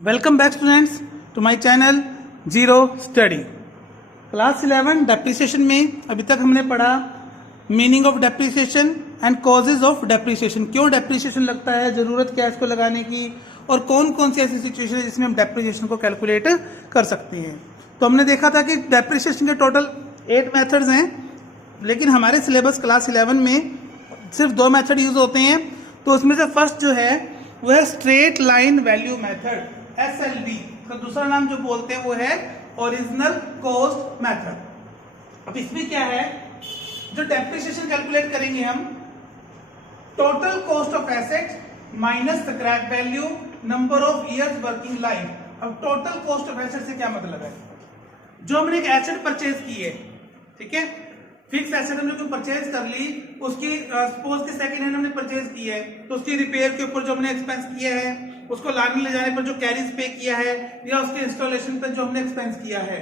Welcome back students to my channel zero study. Class 11 depreciation में अभी तक हमने पढ़ा meaning of depreciation and causes of depreciation. क्यों डेप्रिसिएशन लगता है, जरूरत क्या है इसको लगाने की, और कौन कौन सी ऐसी सिचुएशन है जिसमें हम डेप्रिसिएशन को कैलकुलेट कर सकते हैं। तो हमने देखा था कि डेप्रिसिएशन के टोटल 8 मेथड्स हैं, लेकिन हमारे सिलेबस क्लास 11 में सिर्फ 2 मेथड यूज होते हैं। तो उसमें से फर्स्ट जो है वो है straight line value method, SLV का दूसरा नाम जो बोलते हैं वो है ओरिजिनल कॉस्ट मेथड। अब इसमें क्या है, जो डेप्रिसिएशन कैलकुलेट करेंगे हम, total cost of asset minus scrap value number of years working life. अब टोटल कॉस्ट ऑफ एसेट से क्या मतलब है, जो हमने एक एसेट परचेज की है, ठीक है, फिक्स एसेट हमने कोई परचेज कर ली, उसकी सपोज की सेकंड हैंड हमने परचेज की है, तो उसकी रिपेयर के ऊपर जो हमने एक्सपेंस किया है, उसको लाने ले जाने पर जो कैरीज पे किया है, या उसके इंस्टॉलेशन पर जो हमने एक्सपेंस किया है,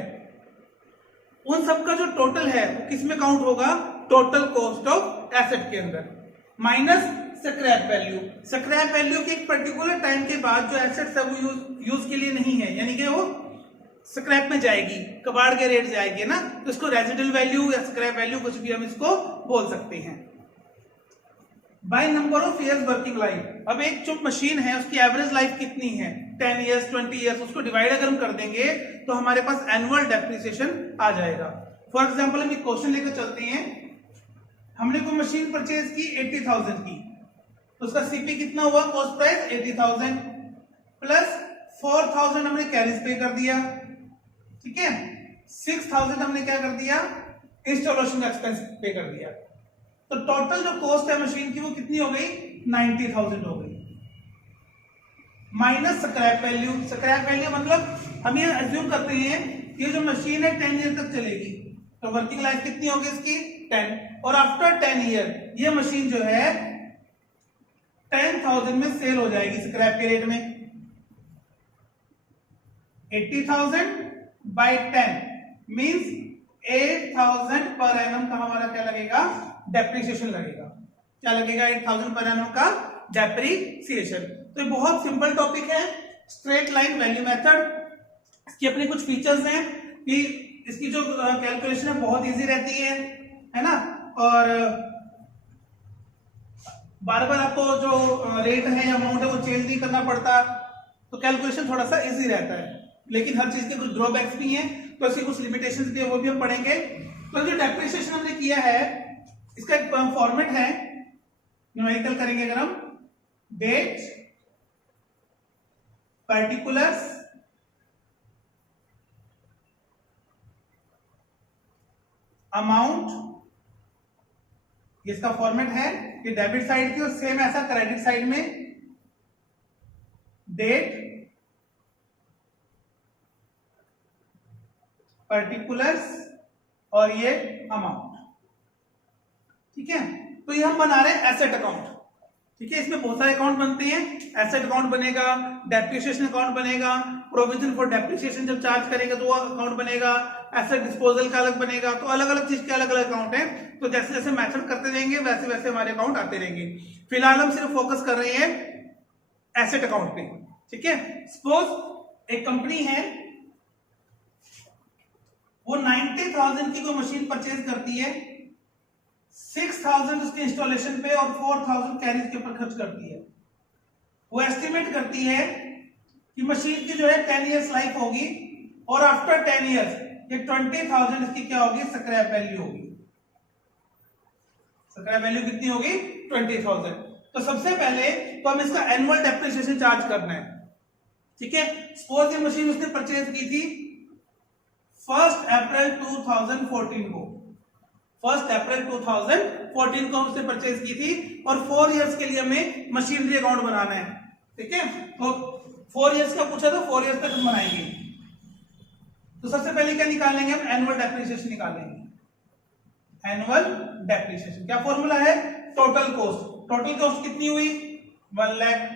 उन सब का जो टोटल है वो किसमें काउंट होगा, टोटल कॉस्ट ऑफ एसेट के अंदर, minus scrap value. Scrap value के एक पर्टिकुलर टाइम के बाद जो एसेट्स है वो यूज के लिए नहीं है, यानी कि वो स्क्रैप में जाएगी, कबाड़ के रेट जाएगी ना, तो इसको रेजिडुअल वैल्यू या स्क्रैप वैल्यू कुछ भी हम इसको बोल सकते हैं। By number of years working life. अब एक जो मशीन है उसकी एवरेज लाइफ कितनी है, 10 इयर्स 20 इयर्स, उसको डिवाइड अगर हम कर देंगे तो हमारे पास एनुअल डेप्रिसिएशन आ जाएगा। फॉर एग्जांपल हम एक क्वेश्चन लेकर चलते हैं, हमने कोई मशीन परचेज की 80,000 की, तो उसका सीपी कितना हुआ, कॉस्ट प्राइस 80,000 प्लस 4,000 हमने कैरेज पे कर दिया, ठीक है, 6,000 हमने क्या कर दिया, इंस्टॉलेशन का एक्सपेंस पे कर दिया। तो टोटल जो कॉस्ट है मशीन की वो कितनी हो गई, 90,000 हो गई, minus scrap value. Scrap value मतलब हम ये अज्यूम करते हैं कि जो मशीन है 10 ईयर तक चलेगी, तो वर्किंग लाइफ कितनी होगी इसकी, 10, और आफ्टर 10 ईयर ये मशीन जो है 10,000 में सेल हो जाएगी स्क्रैप के रेट में। 80,000 बाई 10 मींस 8,000 पर एनम का हमारा क्या लगेगा, डेप्रिसिएशन लगेगा। क्या लगेगा, 8,000 पर एनम का डेप्रिसिएशन। तो ये बहुत सिंपल टॉपिक है, स्ट्रेट लाइन वैल्यू मेथड। इसके अपने कुछ फीचर्स हैं कि इसकी जो कैलकुलेशन है बहुत इजी रहती है ना, और बार बार आपको जो रेट है या अमाउंट है वो चेंज नहीं करना पड़ता, तो कैलकुलेशन थोड़ा सा इजी रहता है। लेकिन हर चीज के कुछ ड्रॉबैक्स भी हैं, तो इसकी कुछ लिमिटेशंस भी है, वो भी हम पढ़ेंगे। तो जो डेप्रिसिएशन हमने किया है इसका एक फॉर्मेट है, न्यूमेरिकल करेंगे अगर हम, डेट पर्टिकुलर्स अमाउंट, इसका फॉर्मेट है कि डेबिट साइड की, और सेम ऐसा क्रेडिट साइड में डेट पर्टिकुलर्स और ये अमाउंट, ठीक है। तो ये हम बना रहे हैं एसेट अकाउंट, ठीक है। इसमें बहुत सारे अकाउंट बनते हैं, एसेट अकाउंट बनेगा, डेप्रिसिएशन अकाउंट बनेगा, प्रोविजन फॉर डेप्रिसिएशन जब चार्ज करेगा तो वो अकाउंट बनेगा, एसेट डिस्पोजल का अलग बनेगा, तो अलग अलग चीज के अलग अलग अकाउंट हैं। तो जैसे जैसे मेथड करते रहेंगे वैसे वैसे हमारे अकाउंट आते रहेंगे। फिलहाल हम सिर्फ फोकस कर रहे हैं एसेट अकाउंट पे, ठीक है। सपोज एक कंपनी है, वो 90,000 की कोई मशीन परचेज करती है, 6,000 उसके इंस्टॉलेशन पे और 4,000 कैरेज के ऊपर खर्च करती है। वो एस्टिमेट करती है कि मशीन की जो है 10 इयर्स लाइफ होगी, और आफ्टर 10 इयर्स ये 20,000 इसकी क्या होगी, स्क्रैप वैल्यू होगी। स्क्रैप वैल्यू कितनी होगी, 20,000। तो सबसे पहले तो हम इसका एनुअल डेप्रिसिएशन चार्ज करना है, ठीक है। सपोज ये मशीन उसने परचेज की थी 1 अप्रैल 2014 को, 1 अप्रैल 2014 को उसने परचेज की थी, और 4 इयर्स के लिए हमें मशीनरी अकाउंट बनाना है, ठीक है। तो 4 इयर्स का पूछा, तो 4 इयर्स तक हम बनाएंगे। तो सबसे पहले क्या निकालेंगे हम, एनुअल डेप्रिसिएशन निकालेंगे। एनुअल डेप्रिसिएशन क्या फॉर्मूला है, टोटल कॉस्ट। टोटल कॉस्ट कितनी हुई, 1 lakh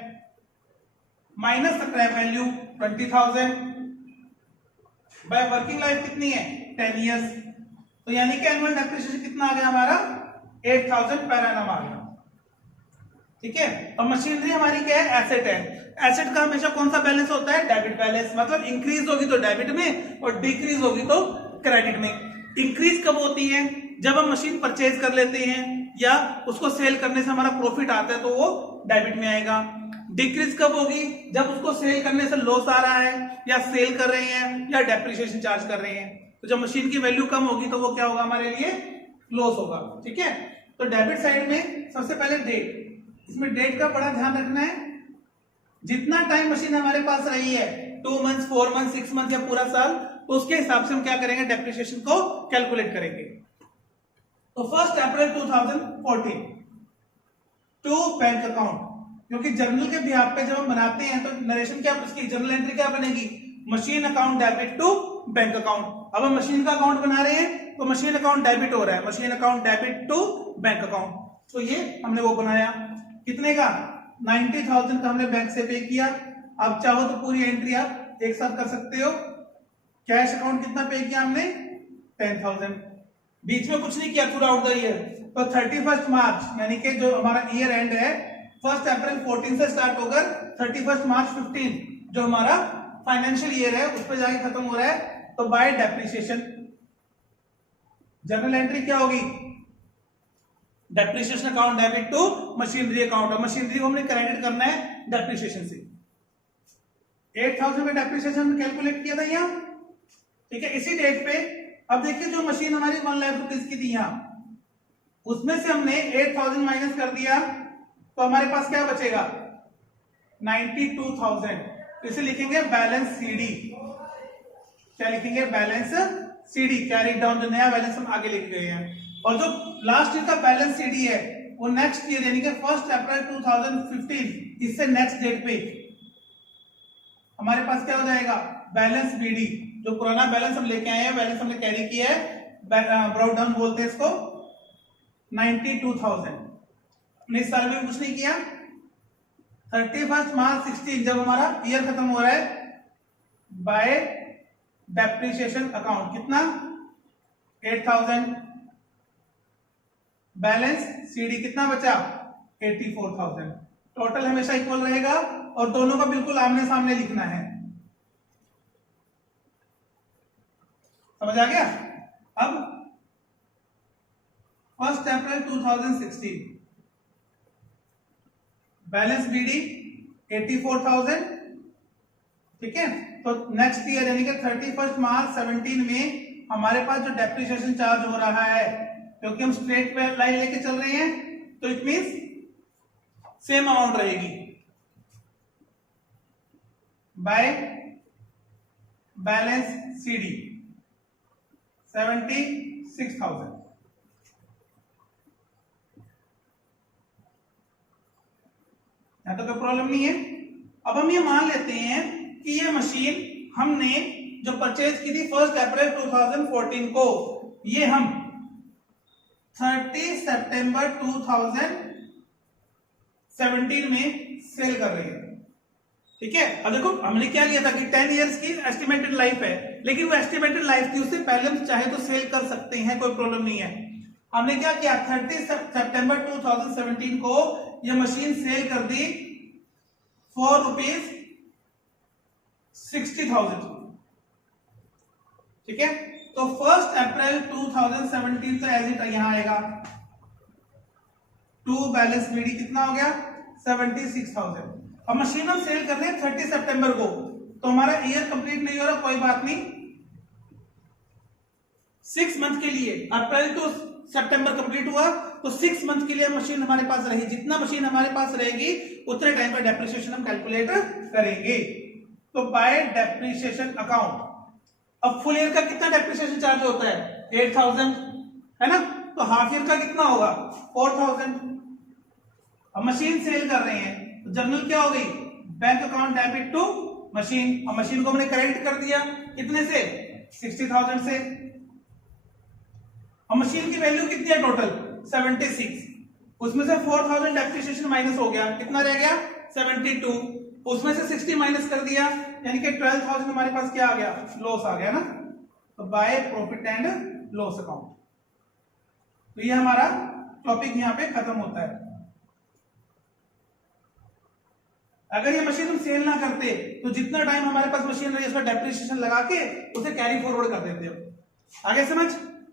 minus scrap value 20,000 by working life कितनी है, 10 इयर्स। तो यानी कि एनुअल डेप्रिसिएशन कितना आ गया हमारा, 8,000 पर एनम आ गया। ठीक है। और मशीनरी हमारी क्या है, एसेट है। एसेट का हमेशा कौन सा बैलेंस होता है, डेबिट बैलेंस, मतलब इंक्रीज होगी तो डेबिट में और डिक्रीज होगी तो क्रेडिट में। इंक्रीज कब होती है, जब हम मशीन परचेज कर लेते हैं या उसको सेल करने से हमारा प्रॉफिट आता है तो वो डेबिट में आएगा। डिक्रीज कब होगी, जब उसको सेल करने से लॉस आ रहा है या सेल कर रहे हैं या डेप्रिसिएशन चार्ज कर रहे हैं। तो जब मशीन की वैल्यू कम होगी तो वो क्या होगा, हमारे लिए लॉस होगा। ठीक है। तो डेबिट साइड में सबसे पहले डेट, इसमें डेट का बड़ा ध्यान रखना है। जितना टाइम मशीन हमारे पास रही है, 2 मंथ्स, 4 मंथ्स, 6 मंथ्स या पूरा साल, तो उसके हिसाब से हम क्या करेंगे, डेप्रिसिएशन को कैलकुलेट करेंगे। तो 1 अप्रैल 2014 टू बैंक अकाउंट, क्योंकि जर्नल के बिहाफ पे जब हम बनाते हैं तो नरेशन क्या, उसकी जर्नल एंट्री क्या बनेगी, machine account debit to bank account. अब हम मशीन का अकाउंट बना रहे हैं तो मशीन अकाउंट डेबिट हो रहा है, machine account debit to bank account. तो ये हमने वो बनाया, कितने का, 90,000 का हमने बैंक से पे किया। अब चाहो तो पूरी एंट्री आप एक साथ कर सकते हो। कैश अकाउंट कितना पे किया हमने, 10,000। बीच में कुछ नहीं किया थ्रू आउट द ईयर। तो 31 मार्च यानी कि जो हमारा ईयर एंड है 1 अप्रैल 14 से स्टार्ट होकर 31 मार्च 15 जो हमारा फाइनेंशियल ईयर है उस पर जाके खत्म हो रहा है। तो बाय डेप्रिसिएशन जर्नल एंट्री क्या होगी, depreciation account debit to machinery account. और मशीनरी को हमने क्रेडिट करना है डेप्रिसिएशन से। 8,000 में डेप्रिसिएशन कैलकुलेट किया था यहाँ, ठीक है, इसी डेट पे। अब देखिए जो मशीन हमारी 1 लाख रुपीज की थी यहाँ, उसमें से हमने 8,000 माइनस कर दिया तो हमारे पास क्या बचेगा, 92,000। तो इसे लिखेंगे बैलेंस सीडी। क्या लिखेंगे, बैलेंस सीडी, कैरी डाउन, जो नया बैलेंस हम आगे लिख गए हैं। और जो लास्ट ईयर का बैलेंस सीडी है वो नेक्स्ट ईयर यानी कि 1 अप्रैल 2015, इससे नेक्स्ट डेट पे हमारे पास क्या हो जाएगा, बैलेंस बीडी। जो पुराना बैलेंस हम लेके आए हैं, बैलेंस हमने कैरी किया है, ब्रॉट डाउन बोलते हैं इसको, 92,000। हमने इस साल में कुछ नहीं किया। 31 मार्च 16 जब हमारा ईयर खत्म हो रहा है, बाय डेप्रिसिएशन अकाउंट कितना, 8,000। बैलेंस सीडी कितना बचा, 84,000। टोटल हमेशा इक्वल रहेगा और दोनों का बिल्कुल आमने सामने लिखना है। समझ आ गया। अब 1 अप्रैल 2016 बैलेंस बीडी 84,000, ठीक है। तो नेक्स्ट ईयर यानी कि 31 मार्च 17 में हमारे पास जो डेप्रिसिएशन चार्ज हो रहा है, क्योंकि हम स्ट्रेट लाइन लेके चल रहे हैं तो इट मींस सेम अमाउंट रहेगी, बाय बैलेंस सीडी 76,000। यहां तो कोई प्रॉब्लम नहीं है। अब हम ये मान लेते हैं कि ये मशीन हमने जो परचेज की थी 1 अप्रैल 2014 को, ये हम 30 सितंबर 2017 में सेल कर रहे हैं, ठीक है। अब देखो हमने क्या लिया था कि 10 इयर्स की एस्टिमेटेड लाइफ है, लेकिन वो एस्टिमेटेड लाइफ थी, उससे पहले हम चाहे तो सेल कर सकते हैं, कोई प्रॉब्लम नहीं है। हमने क्या किया, 30 सितंबर 2017 को ये मशीन सेल कर दी ₹60,000, ठीक है। तो 1 अप्रैल 2017 से एज इट यहां आएगा, टू बैलेंस बीडी कितना हो गया, 76,000। अब मशीन हम सेल कर रहे हैं 30 सितंबर को, तो हमारा ईयर कंप्लीट नहीं हो रहा, कोई बात नहीं। 6 मंथ के लिए, अप्रैल टू सितंबर कंप्लीट हुआ तो 6 मंथ के लिए मशीन हमारे पास रहेगी। जितना मशीन हमारे पास रहेगी उतने टाइम पर डेप्रिसिएशन हम कैलकुलेट करेंगे। तो बाय डेप्रिसिएशन अकाउंट, अब फुल ईयर का कितना डेप्रिसिएशन चार्ज होता है, 8,000 है ना। तो हाफ ईयर का कितना होगा, 4,000। अब मशीन सेल कर रहे हैं तो जर्नल क्या हो गई, bank account debit to machine. अब मशीन को हमने क्रेडिट कर दिया कितने से, 60,000 से। अब मशीन की वैल्यू कितनी है टोटल, 76। उसमें से 4,000 डेप्रिसिएशन माइनस हो गया, कितना रह गया, 72। उसमें से 60 माइनस कर दिया यानी कि 12,000 हमारे पास क्या आ गया, लॉस आ गया ना। तो by profit and loss account. तो ये हमारा टॉपिक यहां पे खत्म होता है। अगर ये मशीन हम सेल ना करते तो जितना टाइम हमारे पास मशीन रही उसका डेप्रिसिएशन लगा के उसे कैरी फॉरवर्ड कर देते हो। आगे समझ।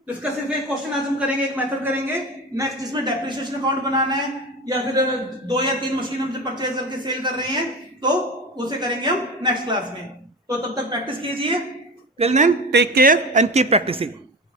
तो इसका सिर्फ एक क्वेश्चन आज हम करेंगे, एक मेथड करेंगे नेक्स्ट, जिसमें डेप्रिसिएशन अकाउंट बनाना है या फिर 2 या 3 मशीन हम जो परचेज करके सेल कर रहे हैं तो उसे करेंगे हम नेक्स्ट क्लास में। तो तब तक प्रैक्टिस कीजिए। Till then take care and keep practising.